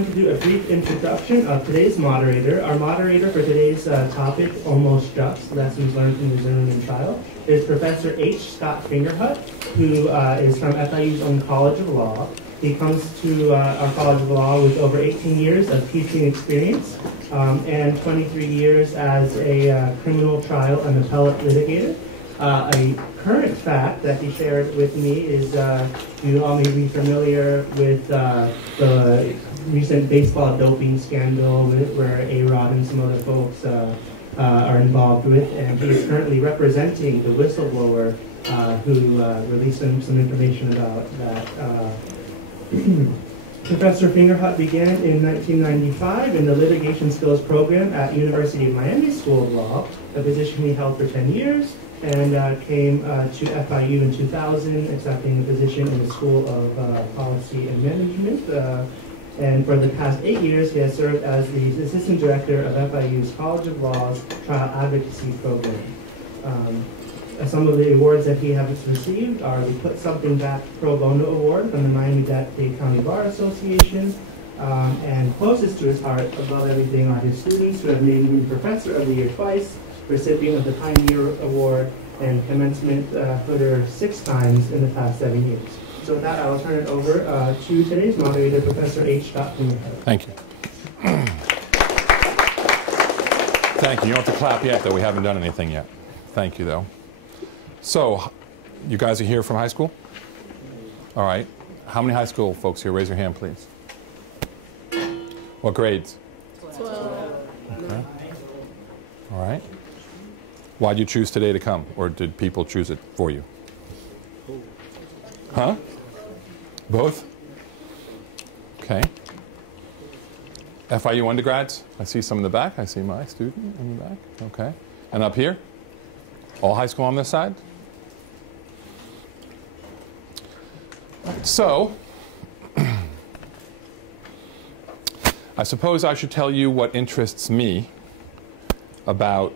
going to do a brief introduction of today's moderator. Our moderator for today's topic, Almost Just, Lessons Learned from the Zimmerman Trial, is Professor H. Scott Fingerhut, who is from FIU's own College of Law. He comes to our College of Law with over 18 years of teaching experience and 23 years as a criminal trial and appellate litigator. A current fact that he shared with me is you all may be familiar with the recent baseball doping scandal where A-Rod and some other folks are involved with, and he is currently representing the whistleblower who released some information about that. Professor Fingerhut began in 1995 in the Litigation Skills Program at University of Miami School of Law, a position he held for 10 years, and came to FIU in 2000, accepting a position in the School of Policy and Management. And for the past 8 years, he has served as the Assistant Director of FIU's College of Law's Trial Advocacy Program. Some of the awards that he has received are the Put Something Back Pro Bono Award from the Miami-Dade County Bar Association, and closest to his heart, above everything, are his students who have named him Professor of the Year twice, recipient of the Pioneer Award, and commencement footer 6 times in the past 7 years. So with that, I will turn it over to today's moderator, Professor H. Scott Fingerhut. Thank you. Thank you. You don't have to clap yet, though. We haven't done anything yet. Thank you, though. So, you guys are here from high school? All right. How many high school folks here? Raise your hand, please. What grades? 12. Okay. All right. Why did you choose today to come? Or did people choose it for you? Huh? Both? Okay. FIU undergrads? I see some in the back. I see my student in the back. Okay. And up here? All high school on this side? So, I suppose I should tell you what interests me about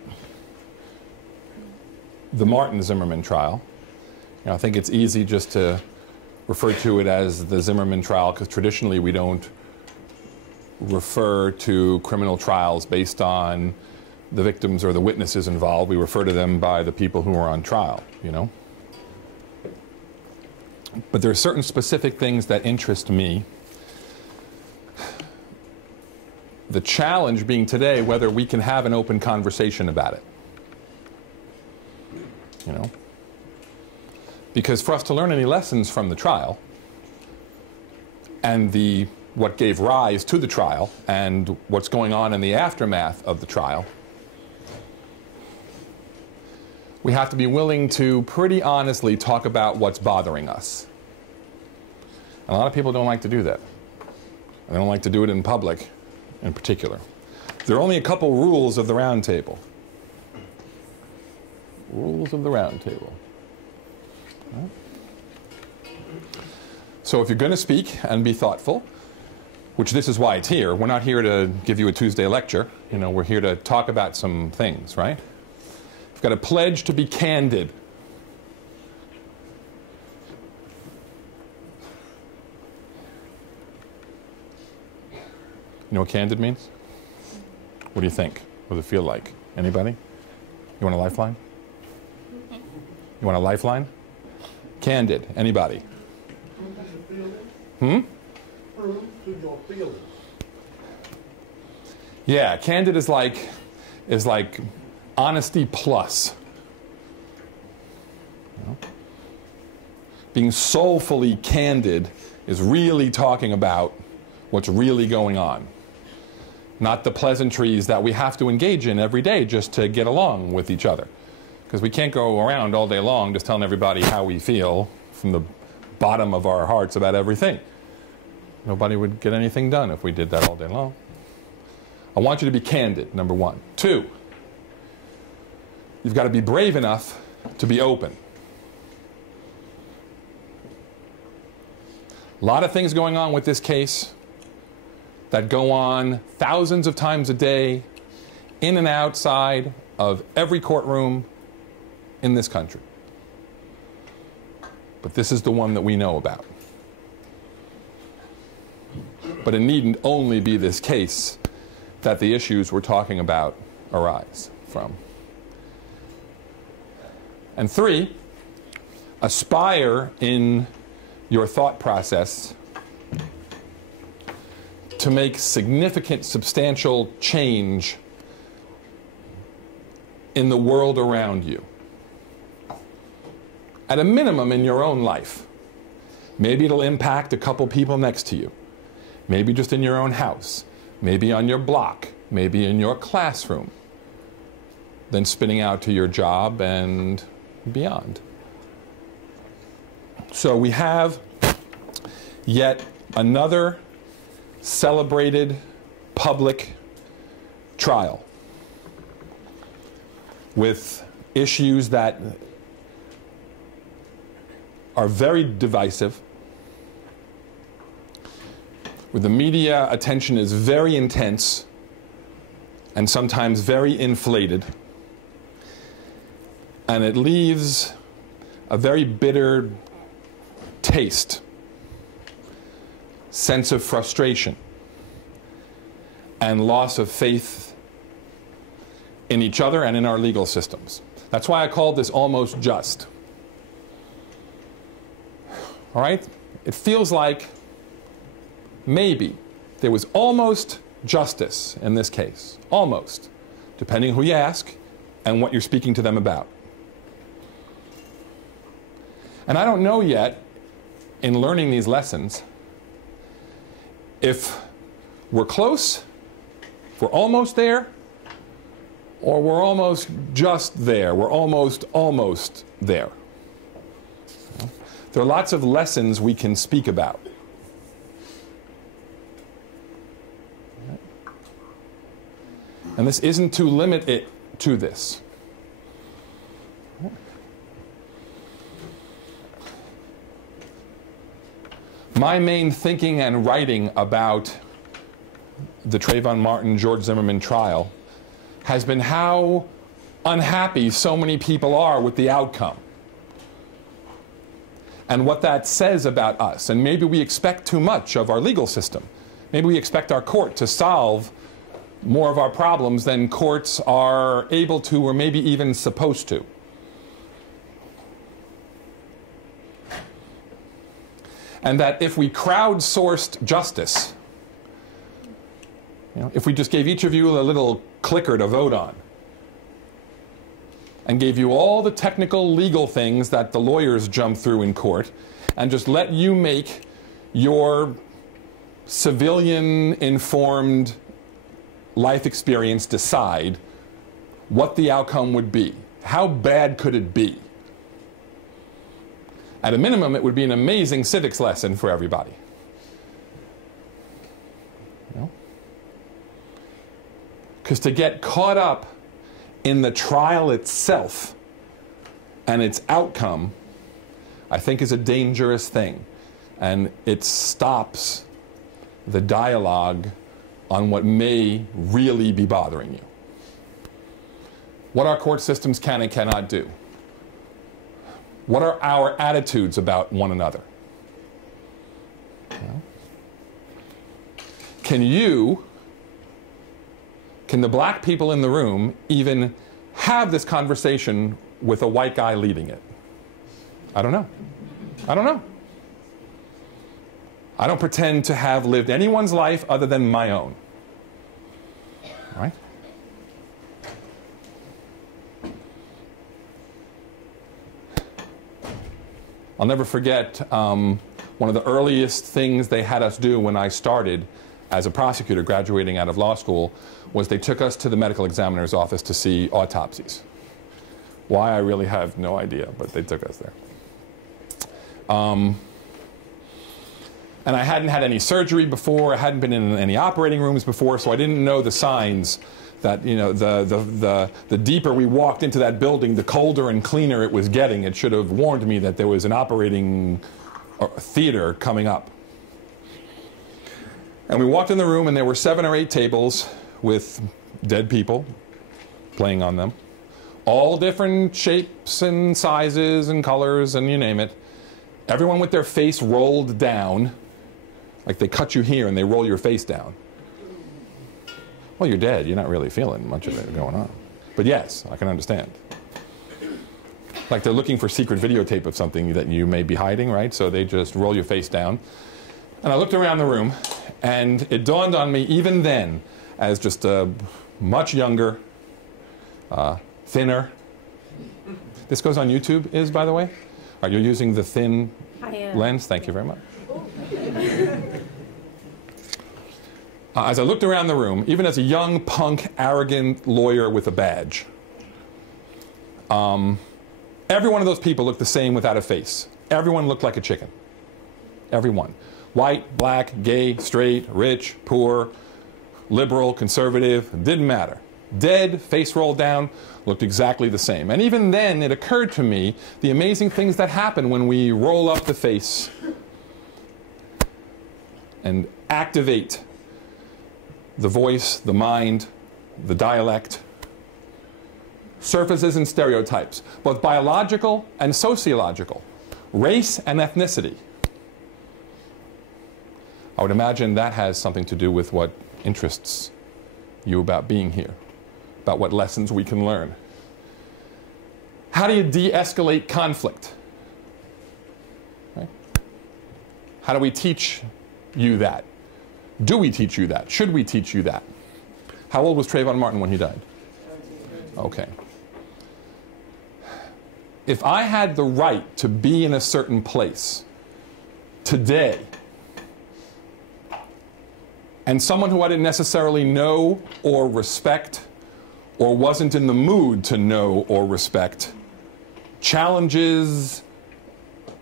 the Martin Zimmerman trial. You know, I think it's easy just to refer to it as the Zimmerman trial because traditionally we don't refer to criminal trials based on the victims or the witnesses involved. We refer to them by the people who are on trial, you know. But there are certain specific things that interest me. The challenge being today whether we can have an open conversation about it. You know? Because for us to learn any lessons from the trial and what gave rise to the trial and what's going on in the aftermath of the trial, we have to be willing to pretty honestly talk about what's bothering us. And a lot of people don't like to do that. And they don't like to do it in public in particular. There are only a couple rules of the Roundtable. Rules of the Roundtable. Right. So if you're going to speak and be thoughtful, which this is why it's here, we're not here to give you a Tuesday lecture. You know, we're here to talk about some things, right? We've got a pledge to be candid. You know what candid means? What do you think? What does it feel like? Anybody? You want a lifeline? You want a lifeline? Candid. Anybody? Yeah, candid is like honesty plus. You know? Being soulfully candid is really talking about what's really going on. Not the pleasantries that we have to engage in every day just to get along with each other. Because we can't go around all day long just telling everybody how we feel from the bottom of our hearts about everything. Nobody would get anything done if we did that all day long. I want you to be candid, number one. 2, you've got to be brave enough to be open. A lot of things going on with this case that go on thousands of times a day, in and outside of every courtroom in this country. But this is the one that we know about. But it needn't only be this case that the issues we're talking about arise from. And 3, aspire in your thought process to make significant, substantial change in the world around you. At a minimum in your own life. Maybe it'll impact a couple people next to you. Maybe just in your own house. Maybe on your block. Maybe in your classroom. Then spinning out to your job and beyond. So we have yet another celebrated public trial with issues that are very divisive, where the media attention is very intense and sometimes very inflated, and it leaves a very bitter taste, sense of frustration, and loss of faith in each other and in our legal systems. That's why I called this almost just. All right? It feels like maybe there was almost justice in this case. Almost. Depending who you ask and what you're speaking to them about. And I don't know yet, in learning these lessons, if we're close, if we're almost there, or we're almost just there. We're almost there. There are lots of lessons we can speak about. And this isn't to limit it to this. My main thinking and writing about the Trayvon Martin, George Zimmerman trial has been how unhappy so many people are with the outcome. And what that says about us. And maybe we expect too much of our legal system. Maybe we expect our court to solve more of our problems than courts are able to or maybe even supposed to. And that if we crowdsourced justice, if we just gave each of you a little clicker to vote on, and gave you all the technical legal things that the lawyers jump through in court, and just let you make your civilian-informed life experience decide what the outcome would be. How bad could it be? At a minimum, it would be an amazing civics lesson for everybody. Because to get caught up in the trial itself and its outcome, I think is a dangerous thing. And it stops the dialogue on what may really be bothering you. What our court systems can and cannot do. What are our attitudes about one another? Can the black people in the room even have this conversation with a white guy leading it? I don't know. I don't know. I don't pretend to have lived anyone's life other than my own. All right? I'll never forget one of the earliest things they had us do when I started as a prosecutor graduating out of law school was they took us to the medical examiner's office to see autopsies. Why, I really have no idea, but they took us there. And I hadn't had any surgery before, I hadn't been in any operating rooms before, so I didn't know the signs that, the deeper we walked into that building, the colder and cleaner it was getting. It should have warned me that there was an operating theater coming up. And we walked in the room and there were 7 or 8 tables with dead people playing on them. All different shapes and sizes and colors and you name it. Everyone with their face rolled down, Like they cut you here and they roll your face down. Well, you're dead. You're not really feeling much of it going on. But yes, I can understand. Like they're looking for secret videotape of something that you may be hiding, right? So they just roll your face down. And I looked around the room, and it dawned on me even then, as just a much younger, thinner. This goes on YouTube, by the way? Are you using the thin lens? Thank you very much. As I looked around the room, even as a young, punk, arrogant lawyer with a badge, every one of those people looked the same without a face. Everyone looked like a chicken. Everyone. White, black, gay, straight, rich, poor, liberal, conservative, didn't matter. Dead, face rolled down, looked exactly the same. And even then, it occurred to me the amazing things that happen when we roll up the face and activate the voice, the mind, the dialect. Surfaces and stereotypes, both biological and sociological, race and ethnicity. I would imagine that has something to do with what interests you about being here, about what lessons we can learn. How do you de-escalate conflict? Right? How do we teach you that? Do we teach you that? Should we teach you that? How old was Trayvon Martin when he died? Okay. If I had the right to be in a certain place today, and someone who I didn't necessarily know or respect, or wasn't in the mood to know or respect, challenges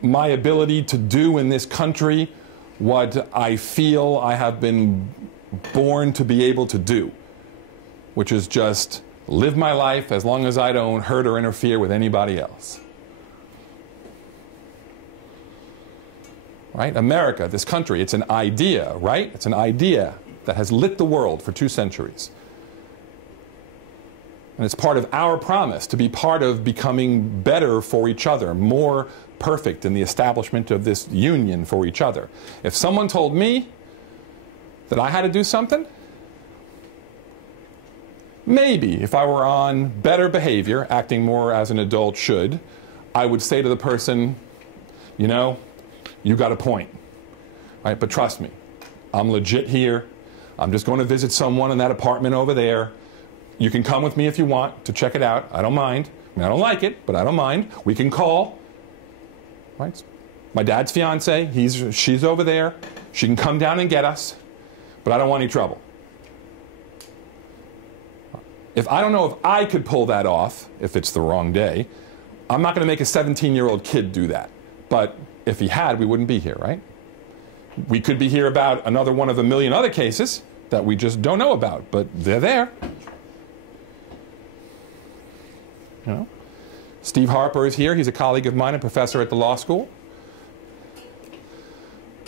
my ability to do in this country what I feel I have been born to be able to do, which is just live my life as long as I don't hurt or interfere with anybody else. Right? America, this country, it's an idea, right? It's an idea that has lit the world for 2 centuries. And it's part of our promise to be part of becoming better for each other, more perfect in the establishment of this union for each other. If someone told me that I had to do something, maybe if I were on better behavior, acting more as an adult should, I would say to the person, you know, you got a point, right? But trust me, I'm legit here. I'm just going to visit someone in that apartment over there. You can come with me if you want to check it out. I don't mind. I mean, I don't like it, but I don't mind. We can call. Right? My dad's fiance, she's over there. She can come down and get us, but I don't want any trouble. If I don't know if I could pull that off, if it's the wrong day, I'm not going to make a 17-year-old kid do that. But if he had, we wouldn't be here, right? We could be here about another one of a million other cases that we just don't know about, but they're there. You know? Steve Harper is here. He's a colleague of mine, a professor at the law school,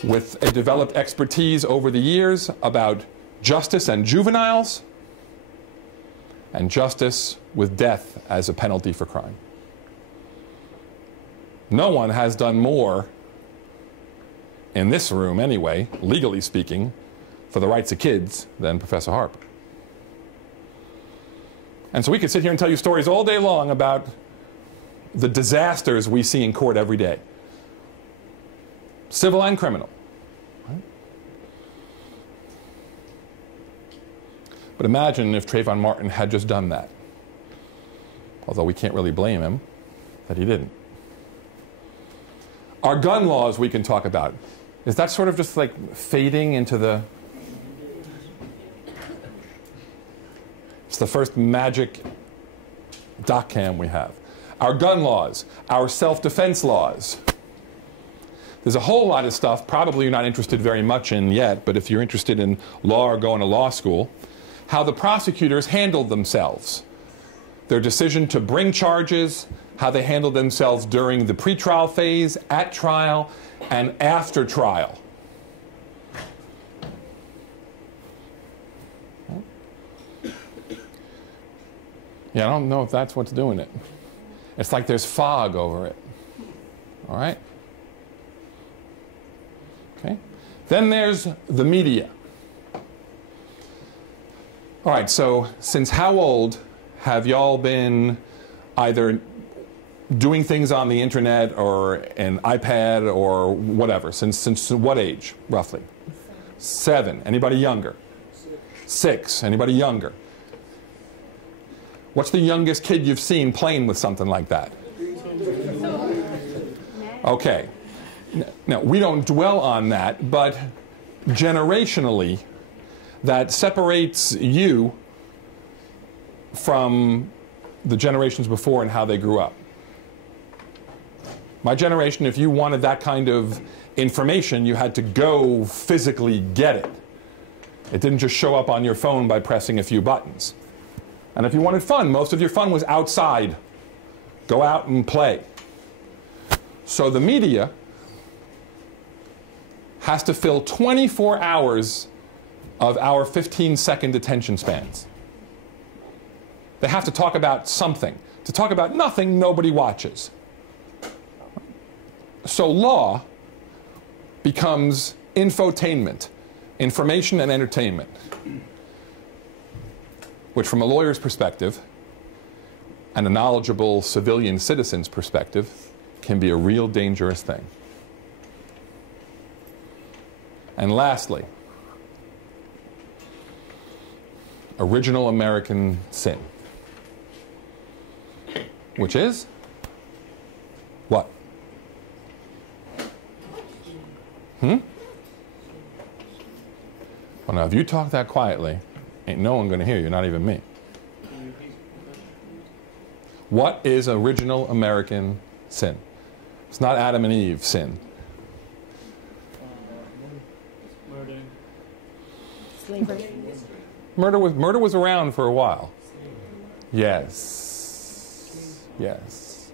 with a developed expertise over the years about justice and juveniles, and justice with death as a penalty for crime. No one has done more, in this room anyway, legally speaking, for the rights of kids than Professor Harper. And so we could sit here and tell you stories all day long about the disasters we see in court every day, civil and criminal. Right? But imagine if Trayvon Martin had just done that, although we can't really blame him that he didn't. Our gun laws we can talk about. Is that sort of just like fading into the... It's the first magic doc cam we have. Our gun laws, our self-defense laws. There's a whole lot of stuff probably you're not interested very much in yet, but if you're interested in law or going to law school, how the prosecutors handled themselves. Their decision to bring charges, how they handled themselves during the pretrial phase, at trial, and after trial. Yeah, I don't know if that's what's doing it. It's like there's fog over it. All right? Okay? Then there's the media. All right, so since how old have y'all been either doing things on the internet or an iPad or whatever? Since what age, roughly? 7. Anybody younger? 6. Anybody younger? What's the youngest kid you've seen playing with something like that? Okay. Now, we don't dwell on that, but generationally, that separates you from the generations before and how they grew up. My generation, if you wanted that kind of information, you had to go physically get it. It didn't just show up on your phone by pressing a few buttons. And if you wanted fun, most of your fun was outside. Go out and play. So the media has to fill 24 hours of our 15-second attention spans. They have to talk about something. To talk about nothing, nobody watches. So law becomes infotainment, information and entertainment, which from a lawyer's perspective and a knowledgeable civilian citizen's perspective can be a real dangerous thing. And lastly, original American sin, which is what? Well, now, if you talk that quietly, ain't no one going to hear you, not even me. What is original American sin? It's not Adam and Eve sin. Slavery. Murder was around for a while. Yes. Yes.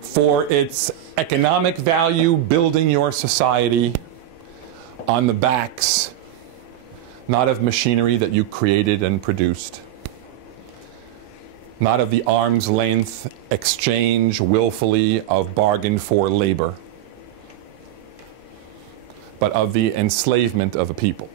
For its economic value, building your society on the backs, not of machinery that you created and produced, not of the arm's length exchange willfully of bargain for labor, but of the enslavement of a people.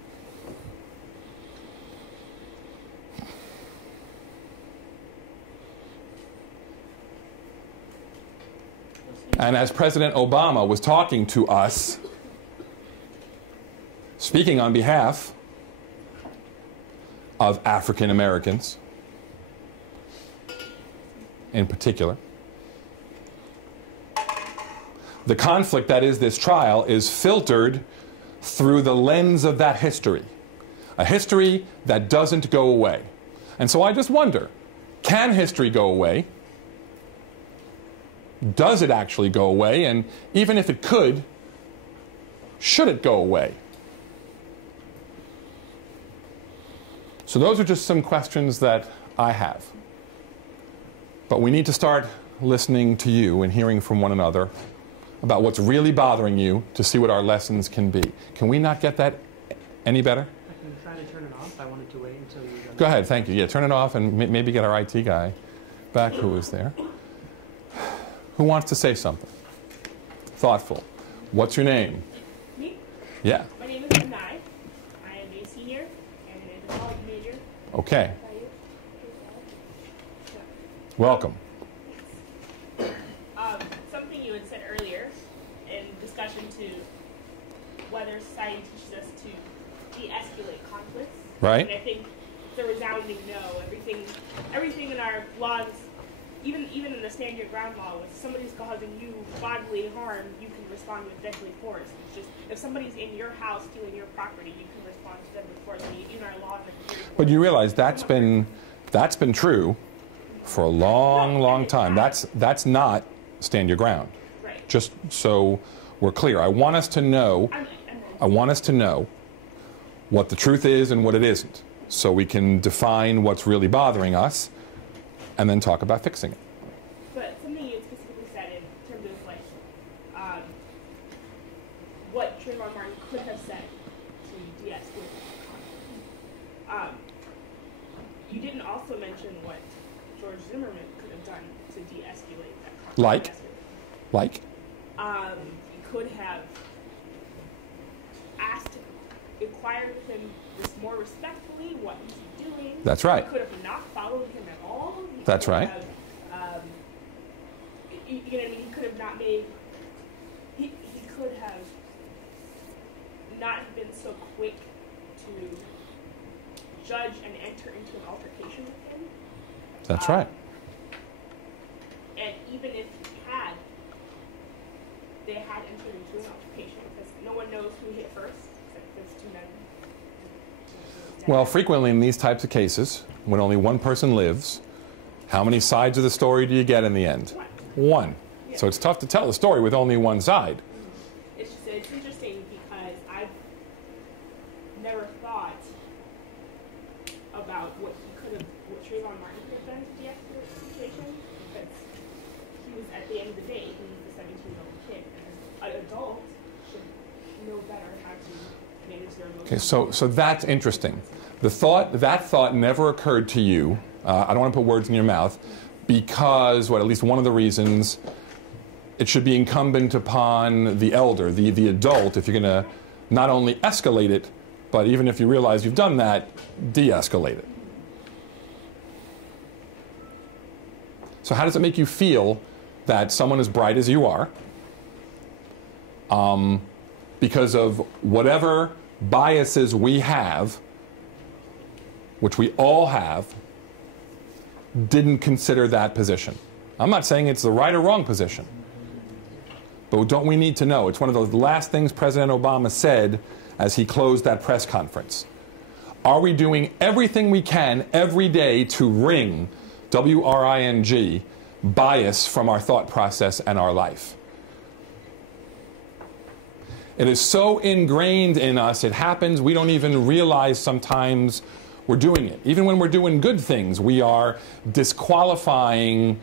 And as President Obama was talking to us, speaking on behalf of African Americans in particular, the conflict that is this trial is filtered through the lens of that history, a history that doesn't go away. And so I just wonder, can history go away? Does it actually go away? And even if it could, should it go away? So those are just some questions that I have. But we need to start listening to you and hearing from one another about what's really bothering you to see what our lessons can be. Can we not get that any better? I can try to turn it off. I wanted to wait until you're done. Go ahead, thank you. Yeah, turn it off and maybe get our IT guy back who is there. Who wants to say something? Thoughtful. What's your name? Me? Yeah. My name is Anai. I am a senior and an anthropology major. Okay. Welcome. Something you had said earlier in discussion to whether society teaches us to de-escalate conflicts. Right. And I think it's a resounding no. Everything in our laws, even in the stand your ground law, if somebody's causing you bodily harm, you can respond with deadly force. It's just if somebody's in your house stealing your property, you can respond with deadly force. And even our law. But you realize that's been true for a long time. That's not stand your ground. Right. Just so we're clear, I want us to know what the truth is and what it isn't, so we can define what's really bothering us and then talk about fixing it. But something you specifically said in terms of like what Trayvon Martin could have said to de-escalate the conflict. You didn't also mention what George Zimmerman could have done to de-escalate that conflict. Like? could have asked, inquired with him more respectfully what he's doing. That's right. He could have not followed him at all. That's right. You know what I mean? He could have not made. He could have not been so quick to judge and enter into an altercation with him. That's right. And even if they had entered into an altercation, because no one knows who hit first, except those two men. Well, frequently in these types of cases, when only one person lives, how many sides of the story do you get in the end? One. Yeah. So it's tough to tell the story with only one side. It's interesting because I've never thought about what Trayvon Martin could have done to de-escalate the situation, because he was, at the end of the day, he was a 17-year-old kid. An adult should know better how to manage their emotions. Okay, so that's interesting. That thought never occurred to you. I don't want to put words in your mouth, because at least one of the reasons, it should be incumbent upon the elder, the adult, if you're going to not only escalate it, but even if you realize you've done that, de-escalate it. So how does it make you feel that someone as bright as you are, because of whatever biases we have, which we all have, didn't consider that position? I'm not saying it's the right or wrong position, but don't we need to know? It's one of the last things President Obama said as he closed that press conference. Are we doing everything we can every day to wring, W-R-I-N-G, bias from our thought process and our life? It is so ingrained in us, it happens, we don't even realize sometimes we're doing it. Even when we're doing good things, we are disqualifying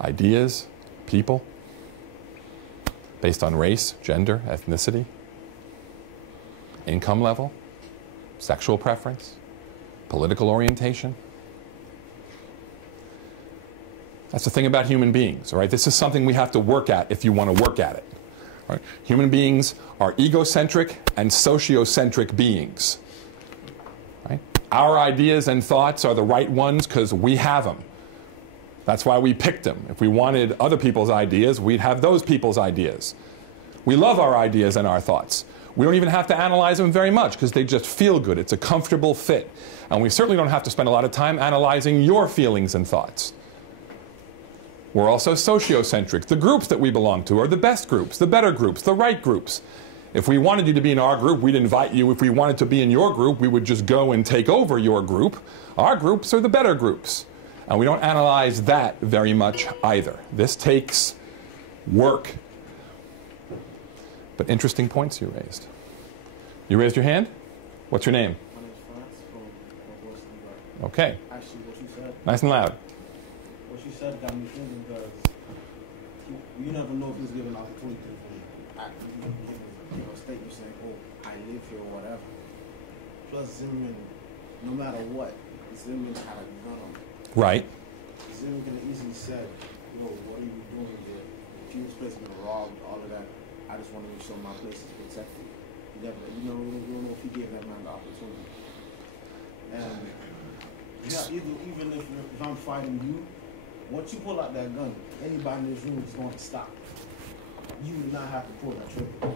ideas, people, based on race, gender, ethnicity, income level, sexual preference, political orientation. That's the thing about human beings, all right? This is something we have to work at if you want to work at it. Right? Human beings are egocentric and sociocentric beings. Right? Our ideas and thoughts are the right ones because we have them. That's why we picked them. If we wanted other people's ideas, we'd have those people's ideas. We love our ideas and our thoughts. We don't even have to analyze them very much because they just feel good. It's a comfortable fit. And we certainly don't have to spend a lot of time analyzing your feelings and thoughts. We're also sociocentric. The groups that we belong to are the best groups, the better groups, the right groups. If we wanted you to be in our group, we'd invite you. If we wanted to be in your group, we would just go and take over your group. Our groups are the better groups. And we don't analyze that very much either. This takes work. But interesting points you raised. You raised your hand? What's your name? My name is France from Boston. Okay. Actually, what you said. Nice and loud. What you said got me thinking because you never know if he's given an opportunity to act. You can give a statement saying, "Oh, I live here" or whatever. Plus, Zimmerman, no matter what, Zimmerman had a gun on him. Right. Zimmerman could have easily said, "Yo, what are you doing here? If you was place been robbed, all of that. I just want to make sure my place is protected." You don't know if he gave that man the opportunity. And yeah, even if I'm fighting you, once you pull out that gun, anybody in this room is going to stop. You do not have to pull that trigger,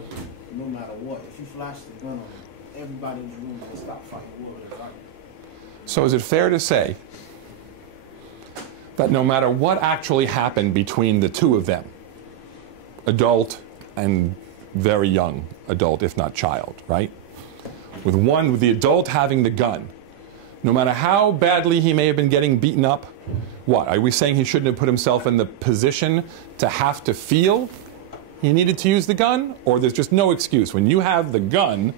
no matter what. If you flash the gun on him, everybody in this room will stop fighting whoever they're fighting. So is it fair to say that no matter what actually happened between the two of them, adult and very young adult, if not child, right? With the adult having the gun, no matter how badly he may have been getting beaten up, what? Are we saying he shouldn't have put himself in the position to have to feel he needed to use the gun? Or there's just no excuse? When you have the gun,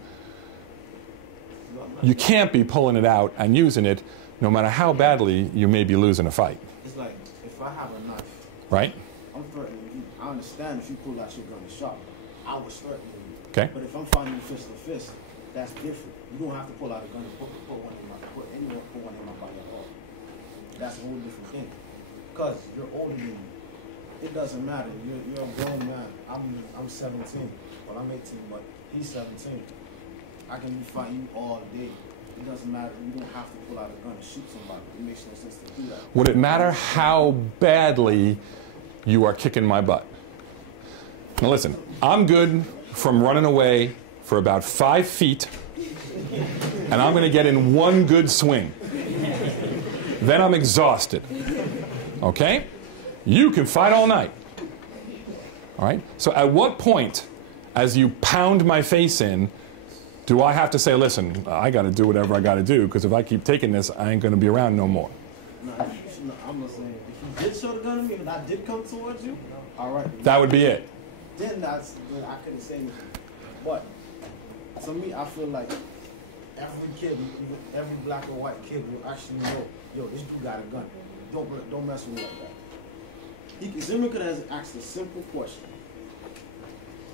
you can't be pulling it out and using it, no matter how badly you may be losing a fight. It's like, if I have a knife, right? I'm threatening you. I understand if you pull out your gun and shot me, I was threatening you. Okay. But if I'm fighting you fist to fist, that's different. You don't have to pull out a gun and put one in my body at all. That's a whole different thing. Because you're older than me. It doesn't matter. You're a grown man. I'm 17. Well, I'm 18, but he's 17. I can be fighting you all day. It doesn't matter. You don't have to pull out a gun and shoot somebody. It makes no sense to do that. Would it matter how badly you are kicking my butt? Now listen, I'm good from running away for about 5 feet, and I'm going to get in one good swing. Then I'm exhausted. Okay? You can fight all night. All right? So at what point, as you pound my face in, do I have to say, listen, I got to do whatever I got to do, because if I keep taking this, I ain't going to be around no more? No, I'm not saying, if you did show the gun to me and I did come towards you, all right. That would be it. Then I couldn't say anything. But to me, I feel like every kid, every black or white kid will actually know, yo, this dude got a gun. Don't mess with me like that. Zimmerman could have asked a simple question.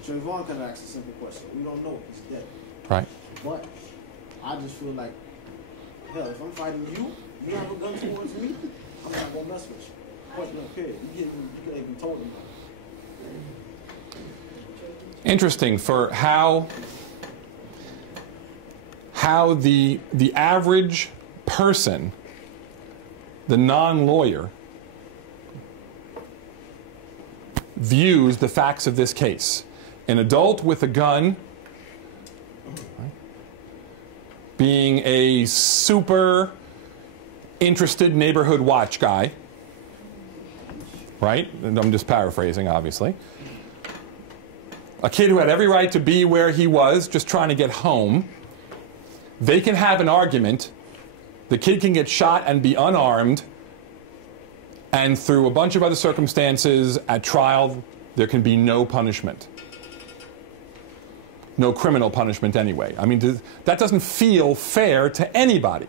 Trayvon could have asked a simple question. We don't know. He's dead. Right. But I just feel like, hell, if I'm fighting you, you have a gun towards me, I'm not gonna mess with you. Point blank period. You could have even told him that. Interesting for how the average person, the non-lawyer, views the facts of this case. An adult with a gun being a super interested neighborhood watch guy, right? And I'm just paraphrasing, obviously. A kid who had every right to be where he was, just trying to get home. They can have an argument. The kid can get shot and be unarmed. And through a bunch of other circumstances at trial, there can be no punishment. No criminal punishment anyway. I mean, that doesn't feel fair to anybody.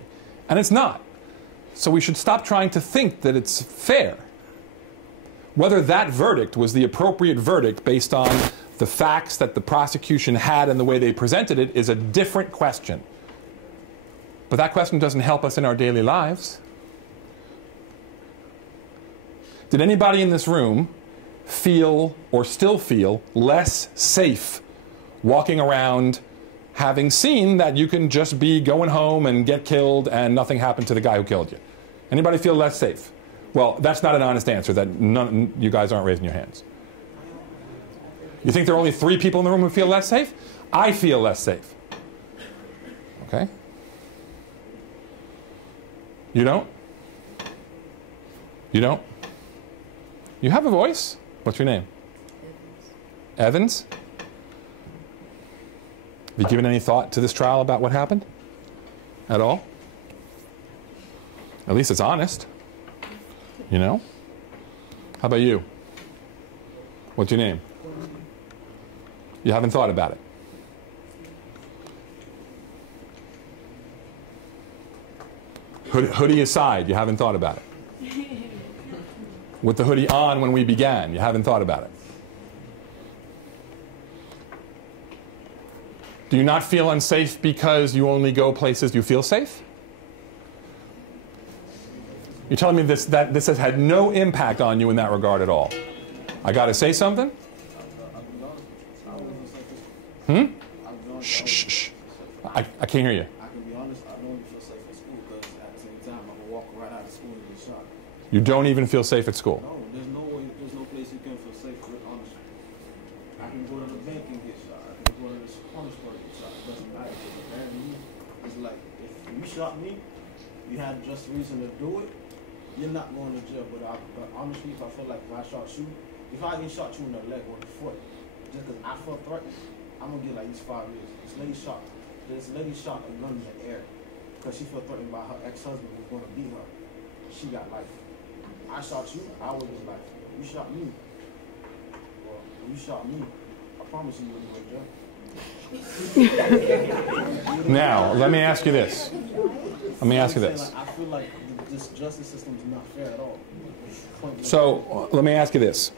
And it's not. So we should stop trying to think that it's fair. Whether that verdict was the appropriate verdict based on the facts that the prosecution had and the way they presented it is a different question. But that question doesn't help us in our daily lives. Did anybody in this room feel or still feel less safe walking around having seen that you can just be going home and get killed and nothing happened to the guy who killed you? Anybody feel less safe? Well, that's not an honest answer. That you guys aren't raising your hands. You think there are only 3 people in the room who feel less safe? I feel less safe. Okay? You don't? You don't? You have a voice. What's your name? Evans. Have you given any thought to this trial about what happened? At all? At least it's honest. You know? How about you? What's your name? You haven't thought about it. Hoodie aside, you haven't thought about it. With the hoodie on when we began, you haven't thought about it. Do you not feel unsafe because you only go places you feel safe? You're telling me that this has had no impact on you in that regard at all. I got to say something? Shh, shh, shh. I can't hear you. I can be honest, I don't feel safe at school because at the same time, I'm going to walk right out of school and get shot. You don't even feel safe at school? No, there's no place you can feel safe with, honestly. I can go to the bank and get shot. I can go to the corner store and get shot. It doesn't matter. Apparently, it's like, if you shot me, you had just reason to do it, you're not going to jail. But honestly, if I feel like if I shot you, if I even shot you in the leg or the foot, just because I felt threatened, I'm going to get like these 5 years. This lady shot a gun in the air because she felt threatened by her ex-husband who was going to beat her. She got life. I shot you, I would just life. You shot me. Well, when you shot me, I promise you wouldn't go to jail. Now, let me ask you this. Let me ask you this. I feel like this justice system is not fair at all. So, let me ask you this.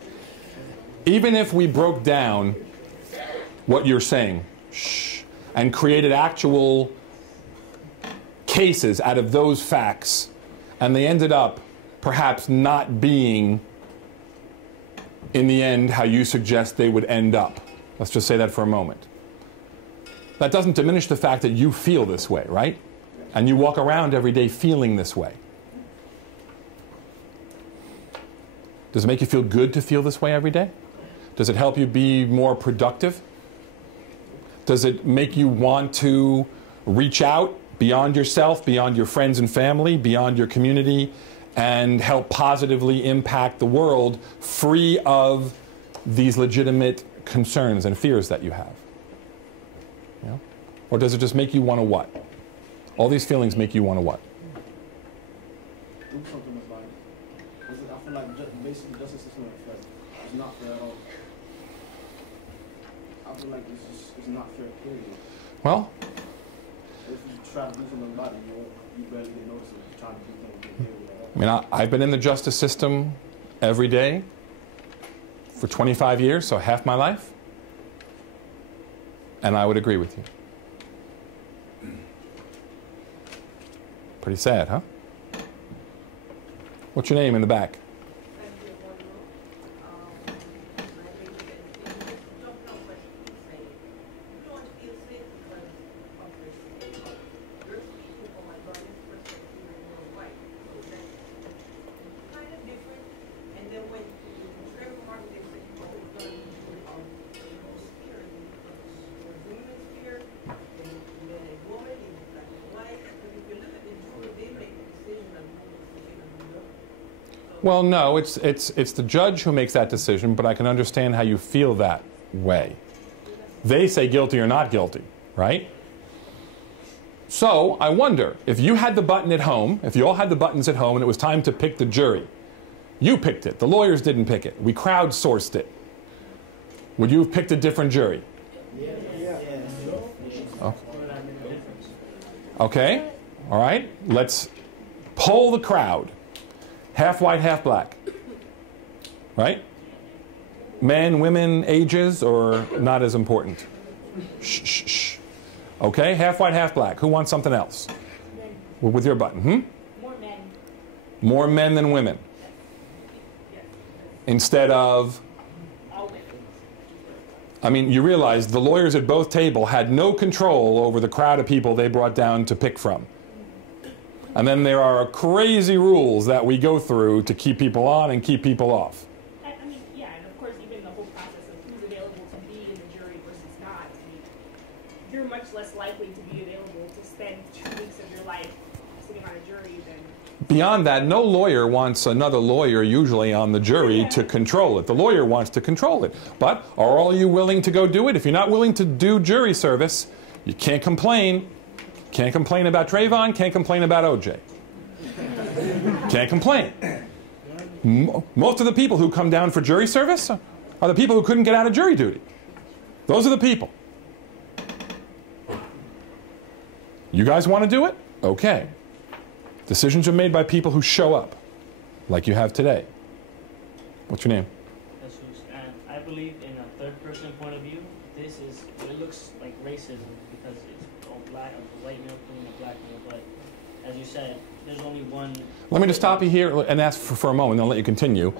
Even if we broke down what you're saying, and created actual cases out of those facts, and they ended up perhaps not being in the end how you suggest they would end up. Let's just say that for a moment. That doesn't diminish the fact that you feel this way, right? And you walk around every day feeling this way. Does it make you feel good to feel this way every day? Does it help you be more productive? Does it make you want to reach out beyond yourself, beyond your friends and family, beyond your community, and help positively impact the world free of these legitimate concerns and fears that you have? You know? Or does it just make you want to what? All these feelings make you want to what? Do something about it. 'Cause I feel like basically justice system is not fair at all. I feel like it's not fair, period. Well, if you try to do something about it, you barely get noticed if you're trying to do things. I mean, I've been in the justice system every day for 25 years, so half my life. And I would agree with you. Pretty sad, huh? What's your name in the back? Well, no, it's the judge who makes that decision, but I can understand how you feel that way. They say guilty or not guilty, right? So I wonder, if you had the button at home, if you all had the buttons at home and it was time to pick the jury, you picked it, the lawyers didn't pick it, we crowdsourced it, would you have picked a different jury? Oh. Okay, all right, let's poll the crowd. Half white, half black, right? Men, women, ages, or not as important? Shh, shh, shh. Okay, half white, half black. Who wants something else? With your button, More men. More men than women. Instead of... All women. I mean, you realize the lawyers at both tables had no control over the crowd of people they brought down to pick from. And then there are crazy rules that we go through to keep people on and keep people off. I mean, yeah, and of course, even the whole process of who's available to be in the jury versus not. I mean, you're much less likely to be available to spend 2 weeks of your life sitting on a jury than... Beyond that, no lawyer wants another lawyer usually on the jury to control it. The lawyer wants to control it. But are all you willing to go do it? If you're not willing to do jury service, you can't complain. Can't complain about Trayvon, can't complain about OJ. Can't complain. Most of the people who come down for jury service are the people who couldn't get out of jury duty. Those are the people. You guys want to do it? Okay. Decisions are made by people who show up, like you have today. What's your name? Jesus. And I believe in a third-person point of view, it looks like racism because it's all black, a white male putting a black male, but as you said, there's only one... Let me just stop you here and ask for a moment, then I'll let you continue.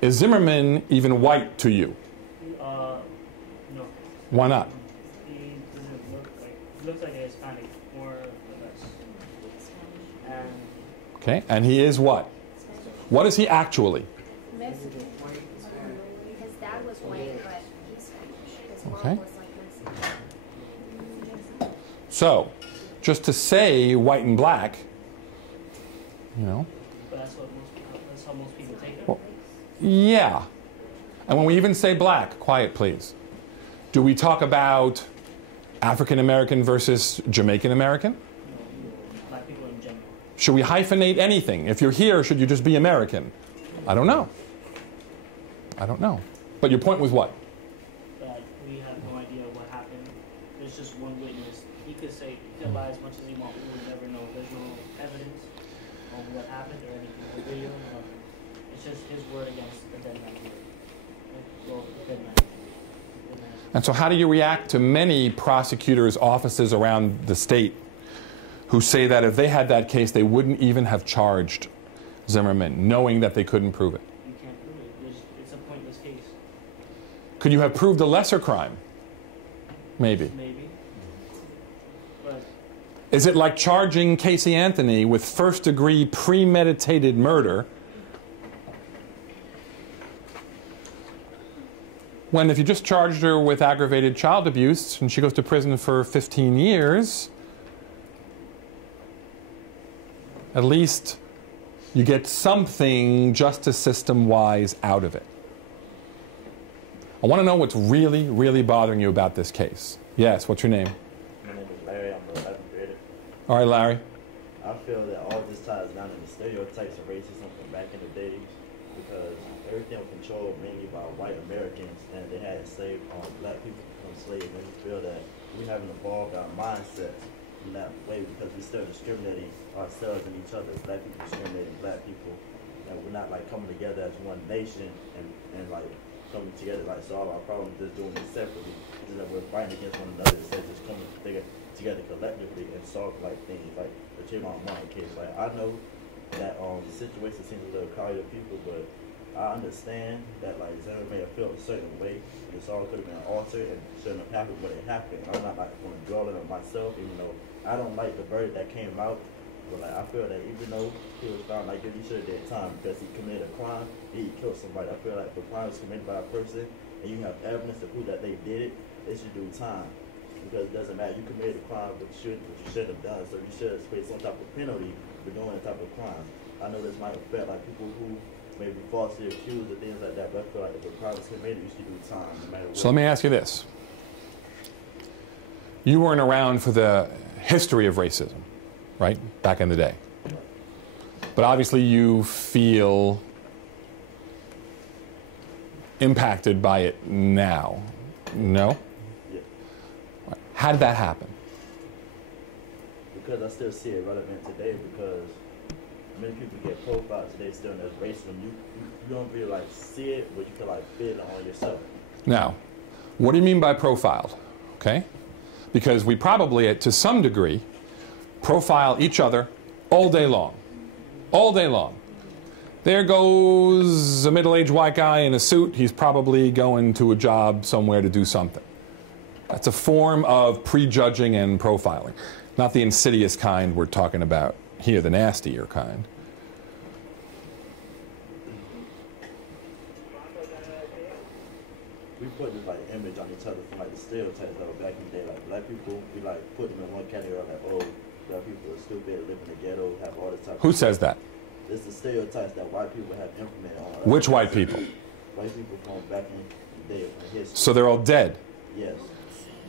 Is Zimmerman even white to you? No. Why not? He doesn't look like... He looks like a Hispanic, more or less. And... Okay, and he is what? What is he actually? Mexican. His dad was white, but he's Spanish. His mom Okay. was like Mexican. So, just to say white and black, you know, But that's how most people take it. well, yeah. And when we even say black, quiet please, do we talk about African American versus Jamaican American? Black people in general. Should we hyphenate anything? If you're here, should you just be American? I don't know. I don't know. But your point was what? But we have no idea what happened. There's just one witness. He could say, he could lie as much as he wants. We would never know. There's no evidence on what happened or anything. No video, nothing. It's just his word against the dead man's word. Well, the dead man's word. And so how do you react to many prosecutors' offices around the state who say that if they had that case, they wouldn't even have charged Zimmerman, knowing that they couldn't prove it? You can't prove it. It's a pointless case. Could you have proved a lesser crime? Maybe. Maybe. But Is it like charging Casey Anthony with first-degree premeditated murder when if you just charged her with aggravated child abuse and she goes to prison for 15 years, at least you get something justice system-wise out of it. I want to know what's really, really bothering you about this case. Yes, what's your name? My name is Larry. I'm the Latin creator. All right, Larry. I feel that all this ties down to the stereotypes of racism from back in the days, because everything was controlled mainly by white Americans, and they had enslaved black people from slaves. And we feel that we haven't evolved our mindsets in that way, because we still discriminating ourselves and each other. Black people discriminating black people, and we're not like coming together as one nation and like coming together like solve our problems, just doing it separately. It's that we're fighting against one another instead of just coming together collectively and solve like things like the Trayvon Martin case. Like I know that the situation seems a little cloudy to people, but I understand that like Zimmerman may have felt a certain way. This all could have been altered and shouldn't have happened when it happened. I'm not like going to dwell on it myself, even though I don't like the verdict that came out. But like I feel that even though he was found like guilty, he should have did time because he committed a crime, he killed somebody. I feel like if a crime is committed by a person and you have evidence to prove that they did it, they should do time. Because it doesn't matter, you committed a crime, but you should have done, so you should have faced some type of penalty for doing that type of crime. I know this might affect like people who may be falsely accused or things like that, but I feel like if a crime is committed, you should do time no matter what. So let me ask you this. You weren't around for the history of racism, right? Back in the day. But obviously you feel impacted by it now. No? Yeah. How did that happen? Because I still see it relevant today, because many people get profiled today still in this racism. You don't really like see it, but you can like feel it on yourself. Now, what do you mean by profiled? Okay? Because we probably, to some degree, profile each other all day long. All day long. There goes a middle-aged white guy in a suit. He's probably going to a job somewhere to do something. That's a form of prejudging and profiling. Not the insidious kind we're talking about here, the nastier kind. We put this like image on each other from like the stereotypes that were back in the day. Like black people, we like put them in one category, like, oh, black people are stupid, live in the ghetto, have all this type of Who says that? It's the stereotypes that white people have implemented on us. Which white people? White people from back in the day in history. So they're all dead. Yes.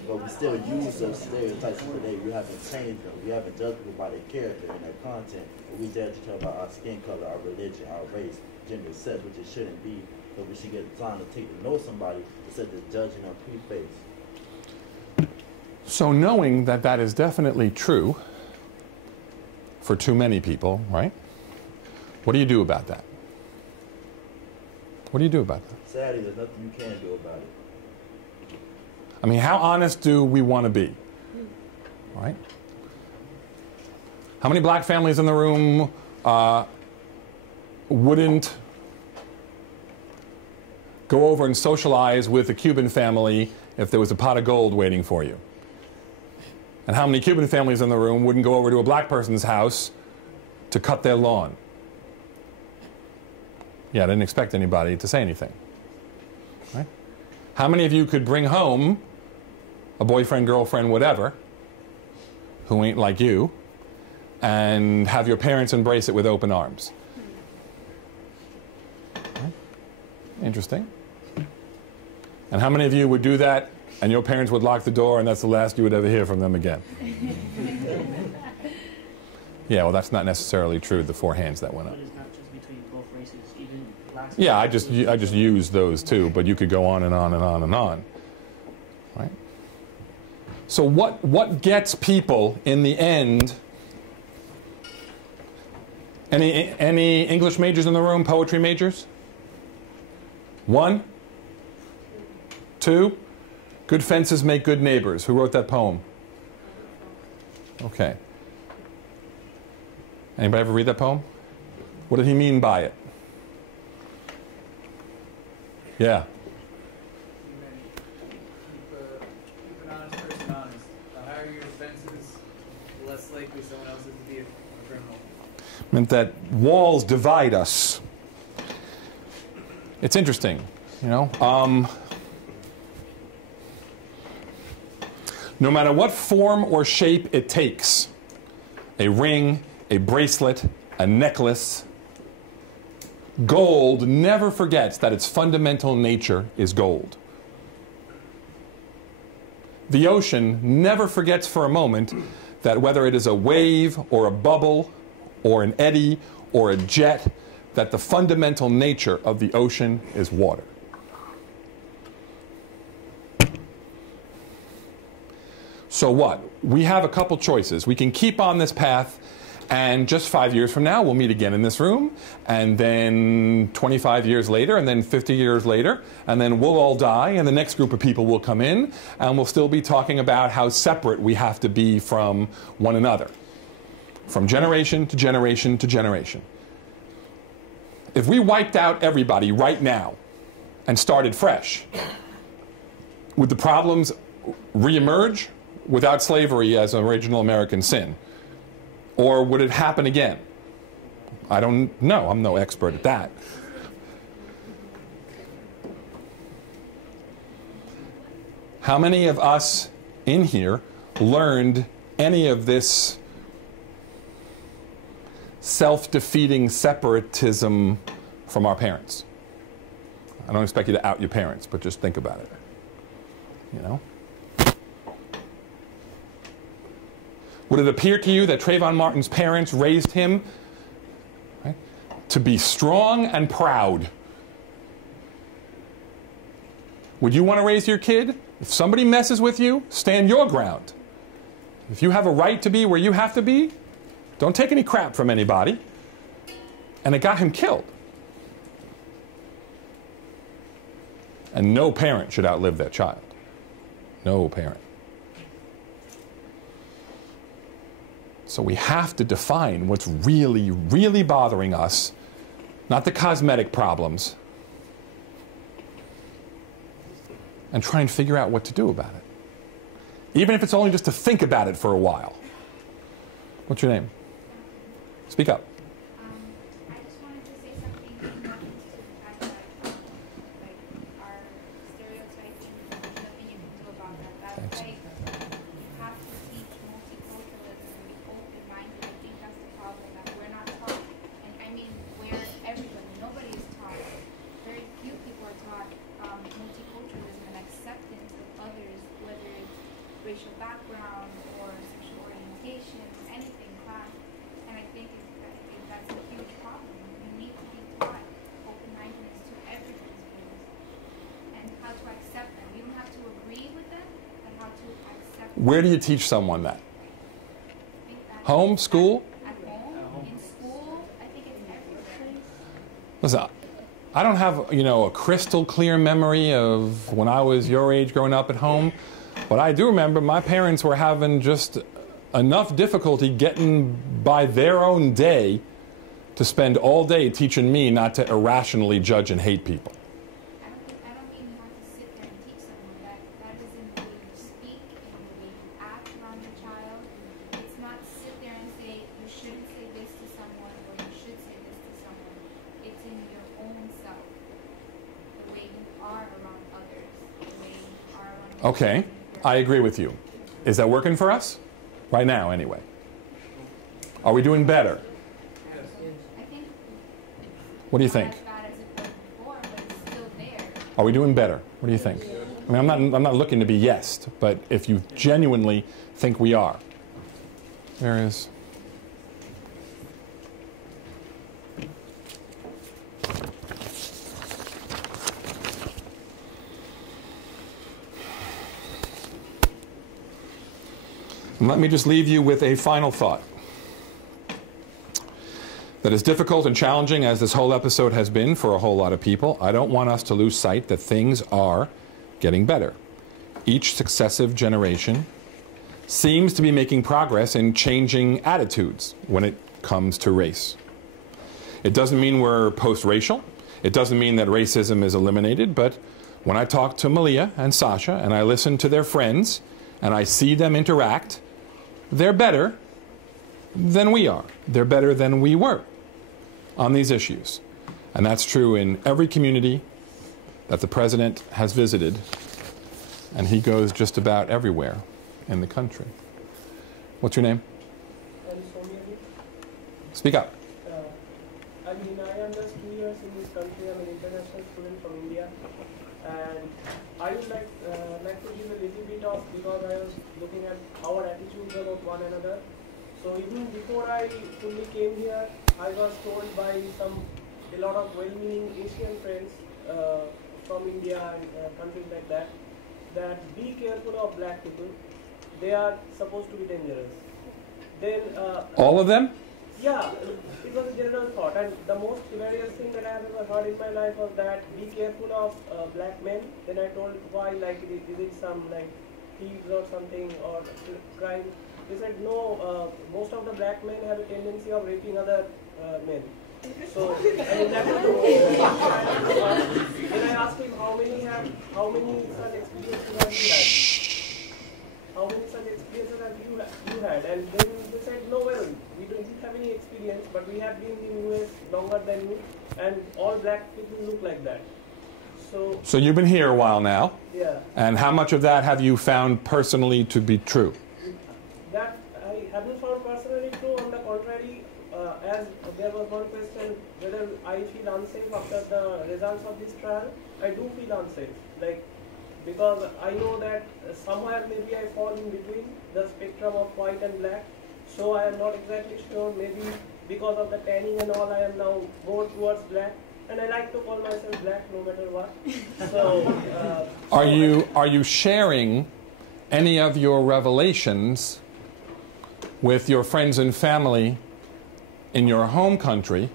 But we still use those stereotypes today. We haven't changed them. We haven't judged people by their character and their content. But we judge each other by our skin color, our religion, our race, gender, sex, which it shouldn't be. But we should get time to take to know somebody instead of judging them pre-face. So knowing that that is definitely true for too many people, right? What do you do about that? What do you do about that? Sadly, there's nothing you can do about it. I mean, how honest do we want to be? Right? How many black families in the room wouldn't go over and socialize with a Cuban family if there was a pot of gold waiting for you? And how many Cuban families in the room wouldn't go over to a black person's house to cut their lawn? Yeah, I didn't expect anybody to say anything. Right? How many of you could bring home a boyfriend, girlfriend, whatever, who ain't like you, and have your parents embrace it with open arms? Right? Interesting. And how many of you would do that and your parents would lock the door and that's the last you would ever hear from them again? Yeah, well, that's not necessarily true, the four hands that went up. But it's not just between both races, even blacks. Yeah, I just use those too, but you could go on and on and on and on. Right? So what gets people in the end? Any English majors in the room, poetry majors? 1? 2? Good fences make good neighbors. Who wrote that poem? Okay. Anybody ever read that poem? What did he mean by it? Yeah. likely someone else is to be a criminal. Meant that walls divide us. It's interesting, you know. No matter what form or shape it takes, a ring, a bracelet, a necklace, gold never forgets that its fundamental nature is gold. The ocean never forgets for a moment that whether it is a wave or a bubble or an eddy or a jet, that the fundamental nature of the ocean is water. So what? We have a couple choices. We can keep on this path, and just 5 years from now, we'll meet again in this room, and then 25 years later, and then 50 years later, and then we'll all die, and the next group of people will come in, and we'll still be talking about how separate we have to be from one another, from generation to generation to generation. If we wiped out everybody right now and started fresh, would the problems reemerge without slavery as an original American sin? Or would it happen again? I don't know. I'm no expert at that. How many of us in here learned any of this self-defeating separatism from our parents? I don't expect you to out your parents, but just think about it. You know? Would it appear to you that Trayvon Martin's parents raised him, right, to be strong and proud? Would you want to raise your kid? If somebody messes with you, stand your ground. If you have a right to be where you have to be, don't take any crap from anybody. And it got him killed. And no parent should outlive their child. No parent. So we have to define what's really, really bothering us, not the cosmetic problems, and try and figure out what to do about it. Even if it's only just to think about it for a while. What's your name? Speak up. I just wanted to say something in reference to the fact that, like, our stereotyping, there's nothing you can do about that. That's like, you have to teach multiculturalism and be open-minded. I think that's the problem, that we're not taught. And I mean, we're everybody, nobody is taught. Very few people are taught multiculturalism and acceptance of others, whether it's racial background or sexual orientation, anything, class. And I think that's a huge problem. We need to be taught open-mindedness to everyone's views and how to accept them. You don't have to agree with them, but how to accept them. Where do you teach someone that? I think that's Home? School? At home, in school, I think it's everywhere. Listen, I don't have, you know, a crystal clear memory of when I was your age growing up at home, but I do remember my parents were having just enough difficulty getting by their own day to spend all day teaching me not to irrationally judge and hate people. I don't mean you have to sit there and teach someone that. That is in the way you speak, in the way you act around your child. It's not sit there and say you shouldn't say this to someone or you should say this to someone. It's in your own self, the way you are around others, the way you are around your Okay, children. I agree with you. Is that working for us? Right now, anyway. Are we doing better? I think What do you it's think? not as bad as it was before, but it's still there. Are we doing better? What do you think? I mean, I'm not looking to be yes, but if you genuinely think we are. There is. And let me just leave you with a final thought. That as difficult and challenging as this whole episode has been for a whole lot of people, I don't want us to lose sight that things are getting better. Each successive generation seems to be making progress in changing attitudes when it comes to race. It doesn't mean we're post-racial. It doesn't mean that racism is eliminated, but when I talk to Malia and Sasha and I listen to their friends and I see them interact, they're better, than we are. They're better than we were on these issues. And that's true in every community that the president has visited, and he goes just about everywhere in the country. What's your name? I'm Soumya. Speak up. I am just 2 years in this country. I'm an international student from India, and I would like to give a little bit of, because I was looking at our attitudes about one another. So even before I fully came here, I was told by a lot of well-meaning Asian friends from India and countries like that, that be careful of black people. They are supposed to be dangerous. Then all of them? Yeah, it was a general thought, and the most hilarious thing that I have ever heard in my life was that be careful of black men. Then I told why, like is it some like thieves or something or crime? They said no. Most of the black men have a tendency of raping other men. So I mean, that was the whole. Then I asked him how many such experiences have you had? How many such experiences have you had? And then they said, no, well, we didn't have any experience, but we have been in the US longer than you, and all black people look like that. So you've been here a while now. Yeah. And how much of that have you found personally to be true? That I haven't found personally true. On the contrary, as there was one question whether I feel unsafe after the results of this trial, I do feel unsafe. Because I know that somewhere maybe I fall in between the spectrum of white and black, so I am not exactly sure. Maybe because of the tanning and all, I am now more towards black, and I like to call myself black no matter what. So, are you sharing any of your revelations with your friends and family in your home country,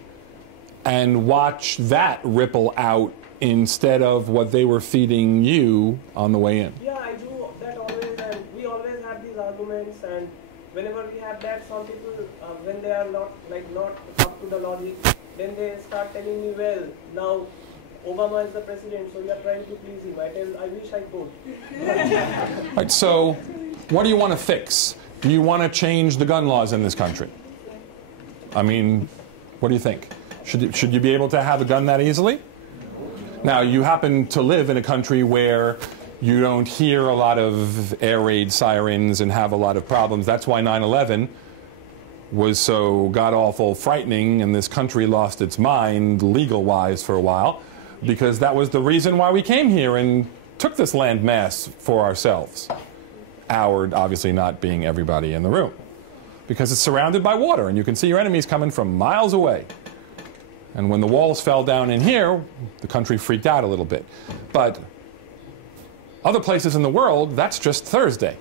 and watch that ripple out instead of what they were feeding you on the way in? Yeah, I do that always, and we always have these arguments, and whenever we have that, some people, when they are not up to the logic, then they start telling me, well, now Obama is the president, so you are trying to please him. I wish I could. All right, so what do you want to fix? Do you want to change the gun laws in this country? I mean, what do you think? Should you be able to have a gun that easily? Now, you happen to live in a country where you don't hear a lot of air raid sirens and have a lot of problems. That's why 9/11 was so god-awful frightening, and this country lost its mind legal-wise for a while, because that was the reason why we came here and took this land mass for ourselves. Our, obviously not being everybody in the room, because it's surrounded by water, and you can see your enemies coming from miles away. And when the walls fell down in here, the country freaked out a little bit. But other places in the world, that's just Thursday.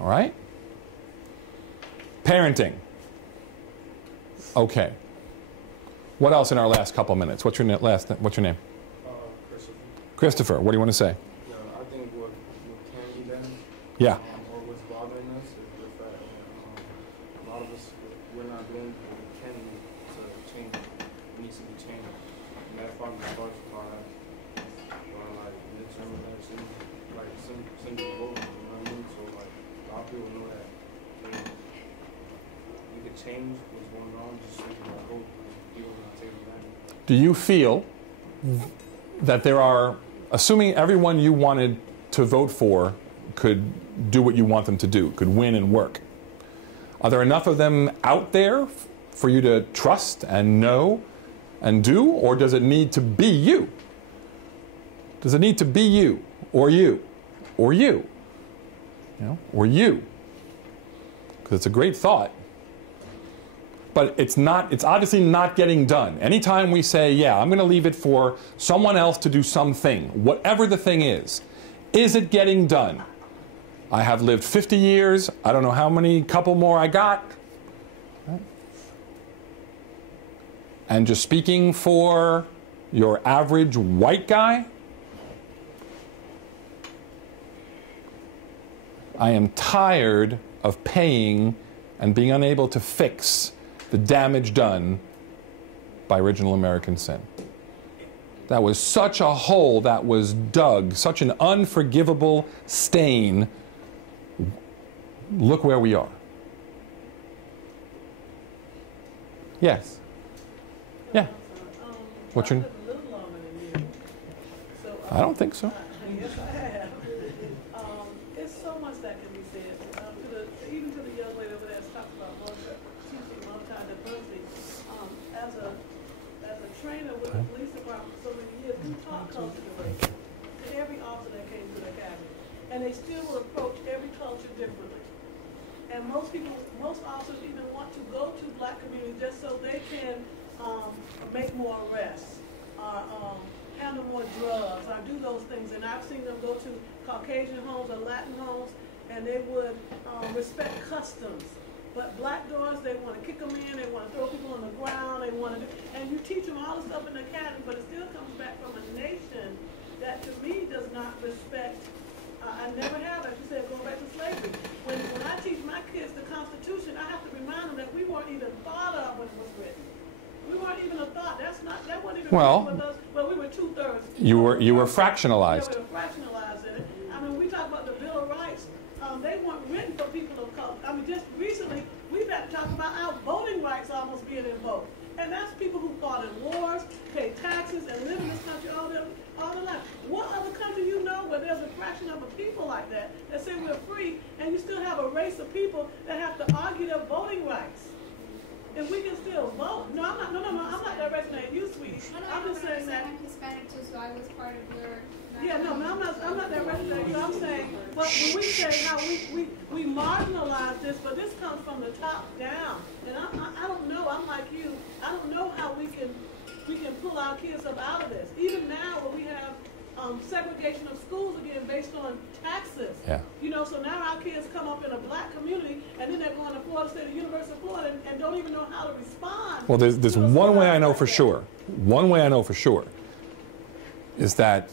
All right? Parenting. Okay. What else in our last couple minutes? What's your name? Christopher. Christopher, what do you want to say? No, I think what can be done, Yeah. or what's bothering us is the fact that a lot of us, we're not doing what we can do to change it. It needs to be changed. And that's probably the first part of like determination, like some voting, you know what I mean? So like a lot of people know that we could change what's going on just so we can vote and people are not taking advantage. Do you feel that there are, assuming everyone you wanted to vote for could do what you want them to do, could win and work, are there enough of them out there for you to trust and know and do, or does it need to be you? Does it need to be you, or you, or you, or you? Because it's a great thought, but it's obviously not getting done. Anytime we say, yeah, I'm going to leave it for someone else to do something, whatever the thing is it getting done? I have lived 50 years. I don't know how many couple more I got. And just speaking for your average white guy, I am tired of paying and being unable to fix the damage done by original American sin. That was such a hole that was dug, such an unforgivable stain. Look where we are. Yes. Yeah. What's your? I don't think so. Yes, I have. There's so much that can be said. Even to the young lady over there that's talked about teaching long-time diversity. As a trainer with the police department for so many years, we taught culture diversity to every officer that came to the academy, and they still will approach every culture differently. And most officers even want to go to black communities just so they can make more arrests, or handle more drugs, or do those things. And I've seen them go to Caucasian homes or Latin homes, and they would respect customs. But black doors, they want to kick them in, they want to throw people on the ground, they want to do, and you teach them all the stuff in the academy, but it still comes back from a nation that to me does not respect. I never have, like you said, going back to slavery. When I teach my kids the Constitution, I have to remind them that we weren't even thought of when it was written. We weren't even a thought. That wasn't even written with us. Well, we were 2/3. You were fractionalized. Yeah, we were fractionalized in it. I mean, we talk about the Bill of Rights. They weren't written for people of color. I mean, just recently, we've had to talk about our voting rights almost being invoked. And that's people who fought in wars, pay taxes, and live in this country all their life. What other country you know where there's a fraction of a people like that say we're free, and you still have a race of people that have to argue their voting rights? And we can still vote. No, I'm not directing at you, sweetie. I'm just saying that. I'm Hispanic too, so I was part of your. Yeah, no, I'm not directing at you. I'm saying, but when we say how we marginalize this, but this comes from the top down. And I don't know. I'm like you. I don't know how we can pull our kids up out of this. Even now, when we have segregation of schools again based on taxes. Yeah. You know, so now our kids come up in a black community, and then they're going to Florida State, the University of Florida, and don't even know how to respond. Well, there's one way I know for sure. One way I know for sure is that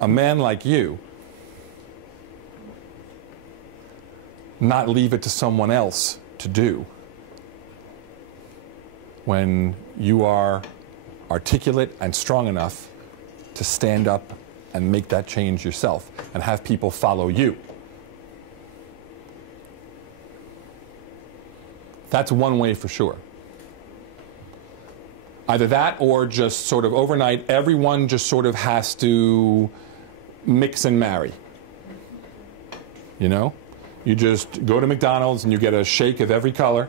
a man like you not leave it to someone else to do when you are articulate and strong enough to stand up and make that change yourself and have people follow you. That's one way for sure. Either that or just sort of overnight, everyone just sort of has to mix and marry. You know? You just go to McDonald's and you get a shake of every color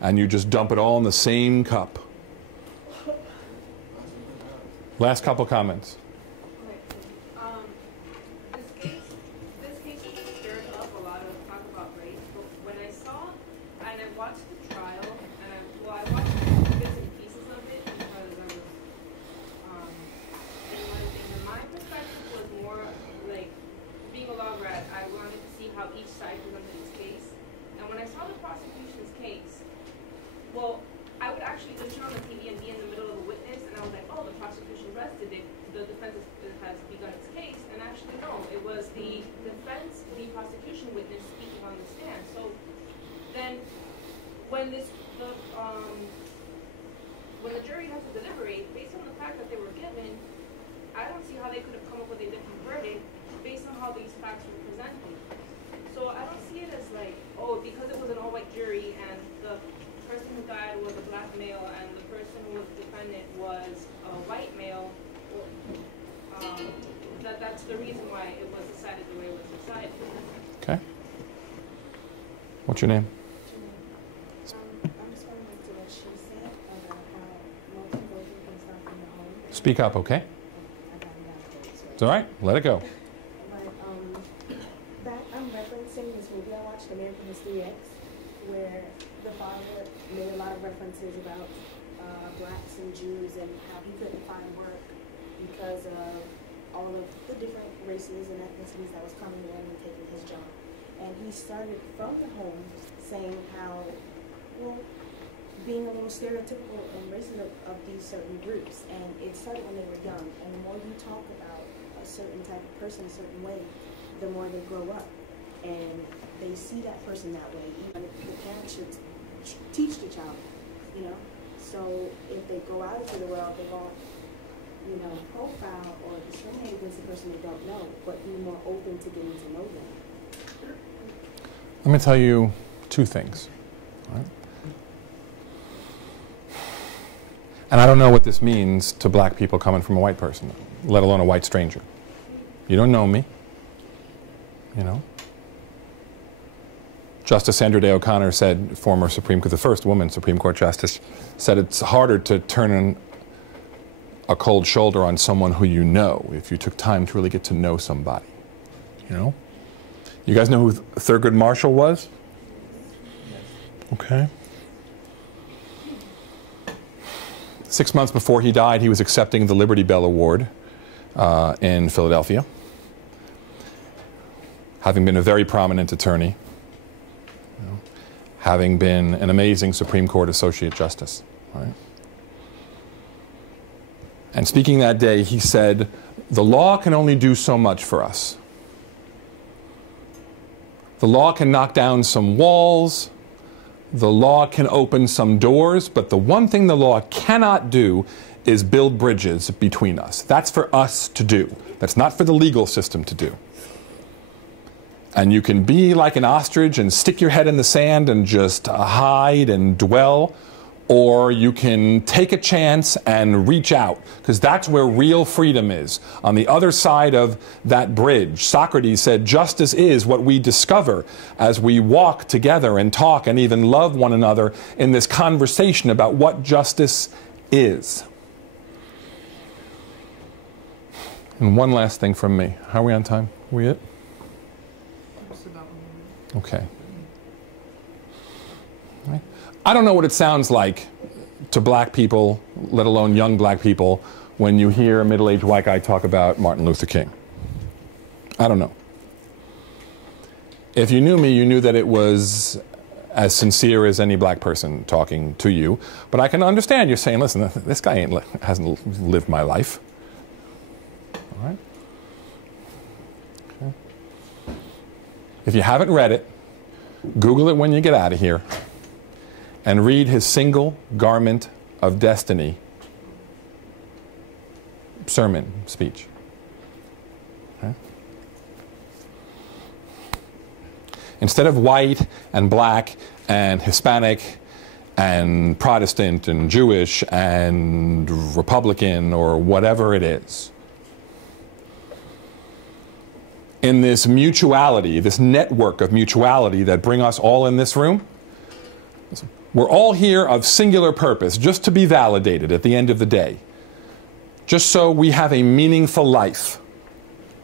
and you just dump it all in the same cup. Last couple comments. This case has stirred up a lot of talk about race, but when I saw and I watched the trial, and I watched bits and pieces of it because I was in one thing. And my perspective was more like, being a law grad, I wanted to see how each side presented its case. And when I saw the prosecution's case, well, I would actually just turn on the TV and be in the middle of a witness, and I was like, oh, the prosecution rested it. The defense has begun its case, and actually no, it was the defense, the prosecution witness speaking on the stand. So then, when the jury has to deliberate, based on the fact that they were given, I don't see how they could have come up with a different verdict based on how these facts were presented. So I don't see it as like, oh, because it was an all-white jury and the person who died was a black male and the person who was defendant was a white male, that's the reason why it was decided the way it was decided. Okay. What's your name? I'm just going back to what she said about how multiple people start from the home. Speak up, okay? It's all right. Let it go. But I'm referencing this movie I watched, American History X, where the father made a lot of references about blacks and Jews and how he couldn't find work because of all of the different races and ethnicities that was coming in and taking his job. And he started from the home saying how, well, being a little stereotypical and racist of these certain groups. And it started when they were young. And the more you talk about a certain type of person a certain way, the more they grow up. And they see that person that way. Even if the parents should teach the child, you know? So if they go out into the world, they won't, you know, profile or discriminate against the person they don't know, but be more open to getting to know them. Let me tell you two things. All right? And I don't know what this means to black people coming from a white person, let alone a white stranger. You don't know me, you know. Justice Sandra Day O'Connor said, former Supreme Court, the first woman Supreme Court Justice, said it's harder to turn a cold shoulder on someone who you know if you took time to really get to know somebody, you know. You guys know who Thurgood Marshall was? Okay. 6 months before he died, he was accepting the Liberty Bell Award in Philadelphia, having been a very prominent attorney, you know, having been an amazing Supreme Court Associate Justice. Right? And speaking that day, he said, "The law can only do so much for us. The law can knock down some walls, the law can open some doors, but the one thing the law cannot do is build bridges between us. That's for us to do. That's not for the legal system to do. And you can be like an ostrich and stick your head in the sand and just hide and dwell, or you can take a chance and reach out, because that's where real freedom is. On the other side of that bridge, Socrates said, justice is what we discover as we walk together and talk and even love one another in this conversation about what justice is." And one last thing from me. How are we on time? Are we it? Okay. I don't know what it sounds like to black people, let alone young black people, when you hear a middle-aged white guy talk about Martin Luther King. I don't know. If you knew me, you knew that it was as sincere as any black person talking to you. But I can understand you're saying, listen, this guy hasn't lived my life. All right? Okay. If you haven't read it, Google it when you get out of here and read his Single Garment of Destiny sermon, speech. Okay? Instead of white and black and Hispanic and Protestant and Jewish and Republican or whatever it is, in this mutuality, this network of mutuality that bring us all in this room, we're all here of singular purpose, just to be validated at the end of the day, just so we have a meaningful life,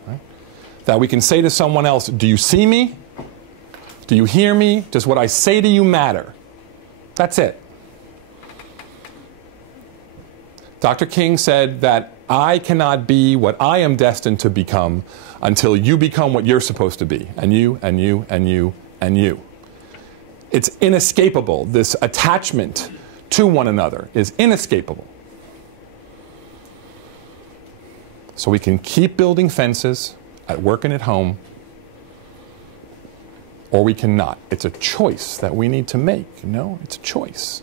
right? That we can say to someone else, do you see me? Do you hear me? Does what I say to you matter? That's it. Dr. King said that I cannot be what I am destined to become until you become what you're supposed to be, and you, and you, and you, and you. It's inescapable. This attachment to one another is inescapable. So we can keep building fences at work and at home, or we cannot. It's a choice that we need to make, you know? It's a choice.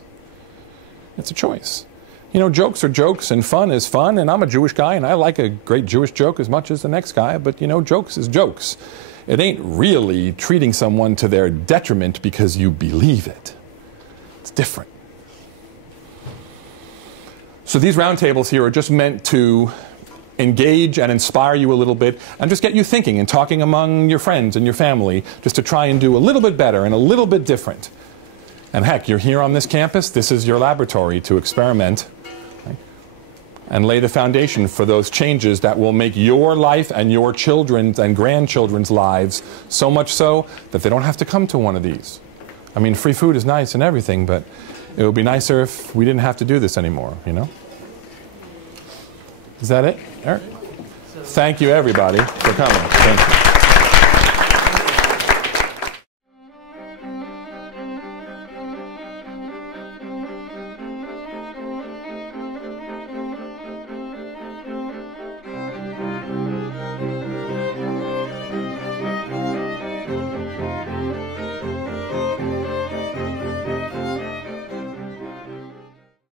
It's a choice. You know, jokes are jokes and fun is fun, and I'm a Jewish guy and I like a great Jewish joke as much as the next guy, but you know, jokes is jokes. It ain't really treating someone to their detriment because you believe it. It's different. So these roundtables here are just meant to engage and inspire you a little bit and just get you thinking and talking among your friends and your family, just to try and do a little bit better and a little bit different. And heck, you're here on this campus, this is your laboratory to experiment, right? And lay the foundation for those changes that will make your life and your children's and grandchildren's lives so much so that they don't have to come to one of these. I mean, free food is nice and everything, but it would be nicer if we didn't have to do this anymore, you know? Is that it, Eric? Thank you, everybody, for coming. Thank you.